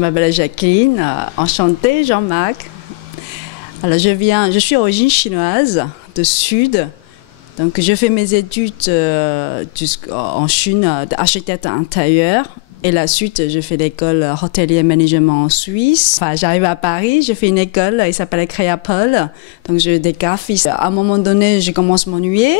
m'appelle Jacqueline, enchantée, Jean-Marc. Alors je suis d'origine chinoise, de Sud. Donc je fais mes études en Chine d'architecte intérieur. Et la suite, je fais l'école hôtelier management en Suisse. Enfin, j'arrive à Paris, je fais une école, il s'appelle Créapol. Donc je des graphistes. À un moment donné, je commence à m'ennuyer.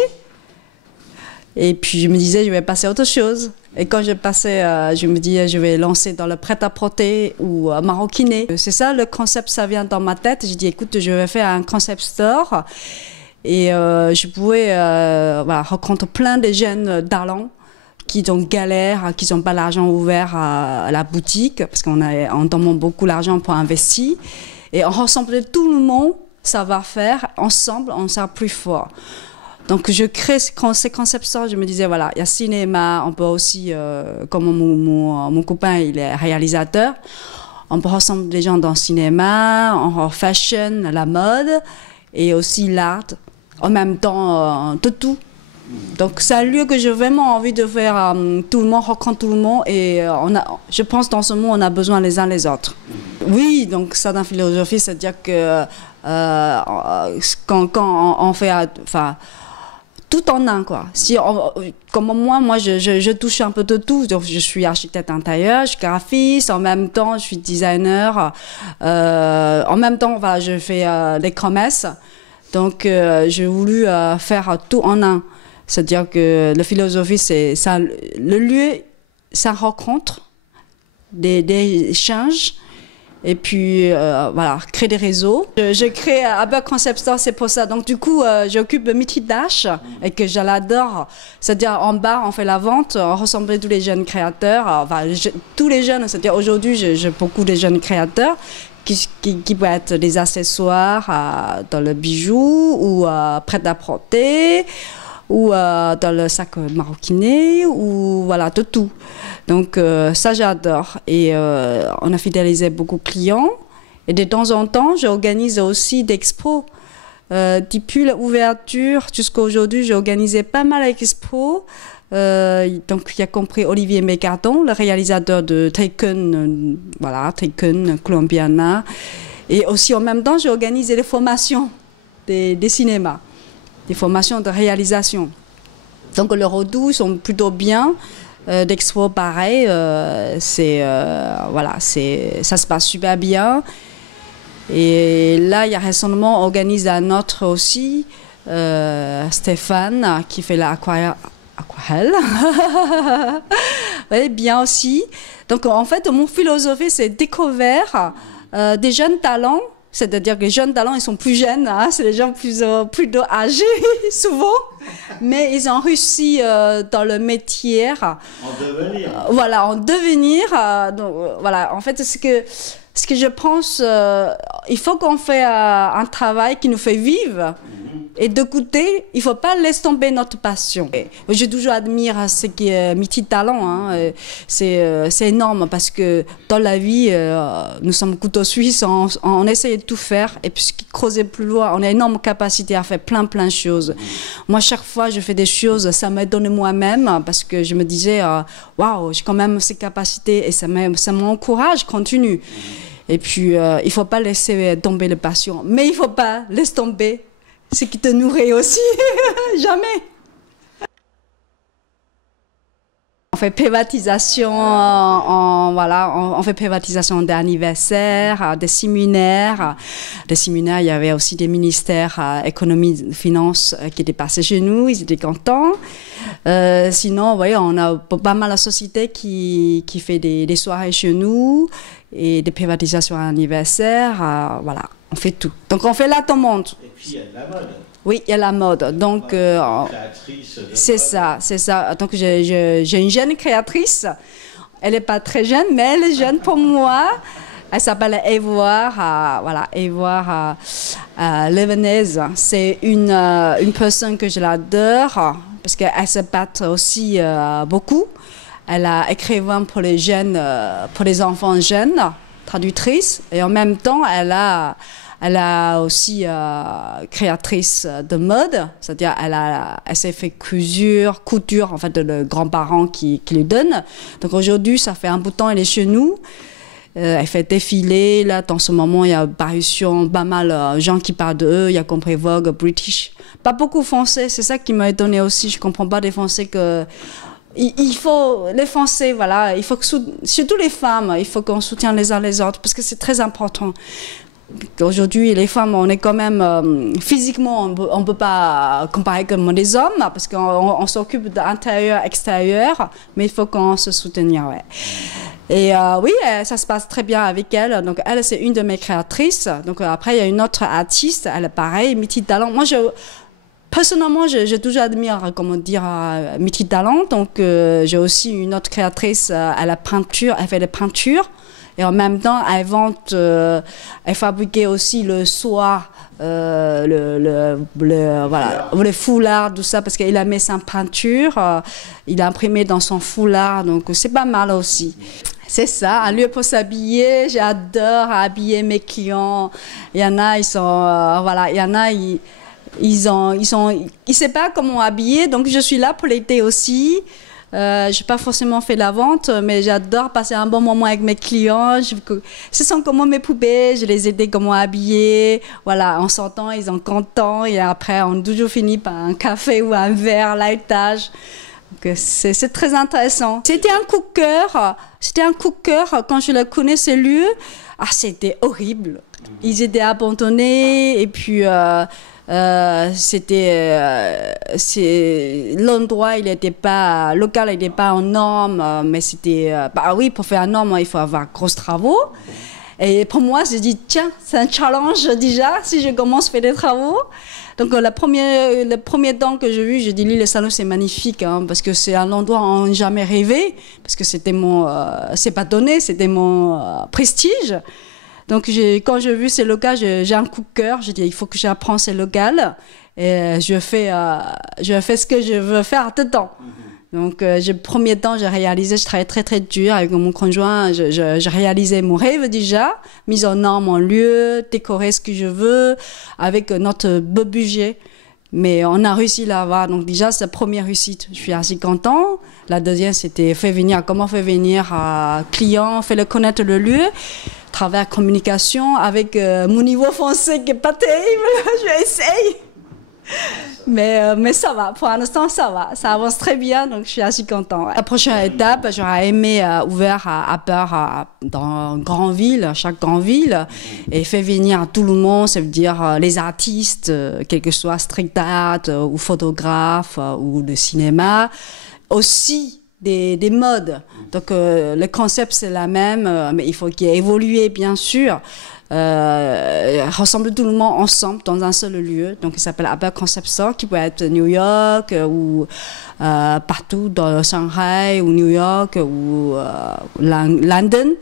Et puis je me disais, je vais passer à autre chose. Et quand je passais, je me disais, je vais lancer dans le prêt-à-porter ou maroquiner. C'est ça, le concept, ça vient dans ma tête. J'ai dit, écoute, je vais faire un concept store. Et je pouvais rencontrer plein de jeunes talents qui ont galère, qui n'ont pas l'argent ouvert à la boutique, parce qu'on demande beaucoup d'argent pour investir. Et on rassemblait tout le monde, savoir-faire, ensemble, on sera plus fort. Donc je crée ces concepts, je me disais, voilà, il y a cinéma, on peut aussi, comme mon copain, il est réalisateur, on peut rassembler les gens dans le cinéma, en fashion, la mode, et aussi l'art, en même temps, de tout. Donc c'est un lieu que j'ai vraiment envie de faire, tout le monde rencontre tout le monde, et je pense dans ce monde, on a besoin les uns les autres. Oui, donc ça dans la philosophie, c'est-à-dire que quand on fait... tout en un, quoi. Comme moi je touche un peu de tout. Donc, je suis architecte intérieur, je suis graphiste, en même temps, je suis designer. En même temps, voilà, je fais des promesses. Donc, j'ai voulu faire tout en un. C'est-à-dire que la philosophie, c'est ça. Le lieu, ça rencontre, des échanges. Et puis, voilà, créer des réseaux. Je crée Abba Concept Store, c'est pour ça. Donc, du coup, j'occupe le métier d'H et que je l'adore. C'est-à-dire, en bas, on fait la vente, on rassemble tous les jeunes créateurs. Enfin, tous les jeunes, c'est-à-dire, aujourd'hui, j'ai beaucoup de jeunes créateurs qui peuvent être des accessoires dans le bijou ou prêt-à-porter ou dans le sac maroquiné ou voilà, de tout. Donc ça j'adore et on a fidélisé beaucoup de clients et de temps en temps j'organise aussi des expos depuis l'ouverture jusqu'à aujourd'hui j'ai organisé pas mal d'expos donc il y a compris Olivier Mécardon, le réalisateur de Taken, voilà, Taken, Colombiana, et aussi en même temps j'ai organisé des formations des cinémas, des formations de réalisation. Donc les retours sont plutôt bien. D'expo pareil, voilà, ça se passe super bien. Et là, il y a récemment organisé un autre aussi, Stéphane, qui fait l'aquarelle. Oui, bien aussi. Donc en fait, mon philosophie, c'est découvrir des jeunes talents. C'est-à-dire que les jeunes talents, ils sont plus jeunes, hein, c'est les gens plus âgés, souvent, mais ils ont réussi dans le métier. En devenir. Voilà, en devenir. Donc, voilà, en fait, ce que je pense, il faut qu'on fait un travail qui nous fait vivre. Et de côté, il ne faut pas laisser tomber notre passion. J'ai toujours admiré ce qui est multi-talent. Hein. C'est énorme parce que dans la vie, nous sommes couteau suisse, on essaie de tout faire. Et puis, creuser plus loin, on a une énorme capacité à faire plein de choses. Moi, chaque fois, je fais des choses, ça me donne moi-même parce que je me disais, waouh, j'ai quand même ces capacités et ça m'encourage, continue. Et puis, il ne faut pas laisser tomber la passion. Mais il ne faut pas laisser tomber ce qui te nourrit aussi. Jamais. On fait privatisation, on fait privatisation d'anniversaires, des séminaires. Des séminaires, il y avait aussi des ministères économie, finances qui étaient passés chez nous, ils étaient contents. Sinon, vous voyez, on a pas mal de sociétés qui fait des soirées chez nous et des privatisations d'anniversaires. Voilà, on fait tout. Donc on fait là tout le monde. Et puis il y a de la mode. Oui, il y a la mode. Donc, c'est ça. Donc, j'ai une jeune créatrice. Elle n'est pas très jeune, mais elle est jeune pour moi. Elle s'appelle Évoire. Voilà, Évoire Levenaise. C'est une personne que je l'adore parce qu'elle se bat aussi beaucoup. Elle a écrivain pour les jeunes, pour les enfants jeunes, traductrice. Et en même temps, elle a aussi créatrice de mode, c'est-à-dire elle s'est fait couture en fait de grands-parents qui lui donnent. Donc aujourd'hui, ça fait un bout de temps, elle est chez nous. Elle fait défiler. Là, dans ce moment, il y a parution, pas mal de gens qui parlent d'eux. Il y a compris Vogue, British. Pas beaucoup français, c'est ça qui m'a étonné aussi. Je ne comprends pas des français que... Il faut, les Français, voilà, il faut que, surtout les femmes, il faut qu'on soutienne les uns les autres, parce que c'est très important. Aujourd'hui, les femmes, on est quand même, physiquement, on ne peut pas comparer comme les hommes, parce qu'on s'occupe d'intérieur, extérieur, mais il faut qu'on se soutienne, ouais. Et oui, ça se passe très bien avec elle. Donc, elle, c'est une de mes créatrices. Donc, après, il y a une autre artiste, elle est pareille, Mitty Talent. Moi, personnellement, j'ai toujours admiré, comment dire, Mitty Talent. Donc, j'ai aussi une autre créatrice, elle fait des peintures. Et en même temps, elle fabriquait aussi le soie, voilà, le foulard, tout ça, parce qu'il a mis sa peinture, il a imprimé dans son foulard. Donc, c'est pas mal aussi. C'est ça, un lieu pour s'habiller. J'adore habiller mes clients. Il y en a, ils sont, voilà, il y en a, ils savent pas comment habiller, donc je suis là pour l'aider aussi. J'ai pas forcément fait la vente, mais j'adore passer un bon moment avec mes clients. Ce sont comme mes poupées, je les aide comment habiller. Voilà, en sortant, ils sont contents et après, on toujours finit par un café ou un verre, lightage. C'est très intéressant. C'était un coup de cœur quand je le connais, ce lieu. Ah, c'était horrible. Ils étaient abandonnés et puis l'endroit, il n'était pas local, il n'était pas en norme, mais c'était bah oui, pour faire un norme, il faut avoir gros travaux. Et pour moi, j'ai dit tiens, c'est un challenge déjà si je commence à faire des travaux. Donc le premier temps que j'ai vu, j'ai dit l'île Saint-Loup c'est magnifique, hein, parce que c'est un endroit où on n'a jamais rêvé, parce que c'était c'est pas donné, c'était mon prestige. Donc, quand j'ai vu ces locaux, j'ai un coup de cœur. J'ai dit, il faut que j'apprenne ces locaux. Et je fais ce que je veux faire dedans. Donc, le premier temps, j'ai réalisé, je travaillais très, très dur avec mon conjoint. J'ai réalisé mon rêve déjà, mise en norme en lieu, décorer ce que je veux, avec notre beau budget. Mais on a réussi là-bas. Donc, déjà, c'est la première réussite. Je suis assez content. La deuxième, c'était comment faire venir un client, faire connaître le lieu. Travers communication avec mon niveau français qui n'est pas terrible, je essaye. Mais ça va, pour l'instant ça va, ça avance très bien, donc je suis assez content. Ouais. La prochaine étape, j'aurais aimé ouvrir à part dans une grande ville, chaque grande ville, et faire venir tout le monde, ça veut dire les artistes, quel que soit street art ou photographe ou de cinéma, aussi. Des modes. Donc, le concept, c'est la même, mais il faut qu'il y ait évolué, bien sûr. Rassembler tout le monde ensemble dans un seul lieu. Donc, il s'appelle Upper Concept Store, qui peut être New York ou partout dans Shanghai ou New York ou London.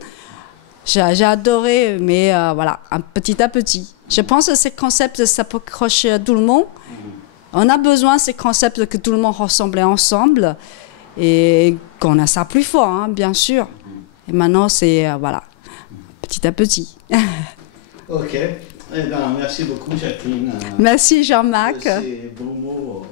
J'ai adoré, mais voilà, petit à petit. Je pense que ces concepts, ça peut accrocher à tout le monde. On a besoin de ces concepts que tout le monde ressemble ensemble. Et qu'on a ça plus fort, hein, bien sûr. Et maintenant, c'est, voilà, petit à petit. Ok. Eh bien, merci beaucoup, Jacqueline. Merci, Jean-Marc. Ces beaux mots.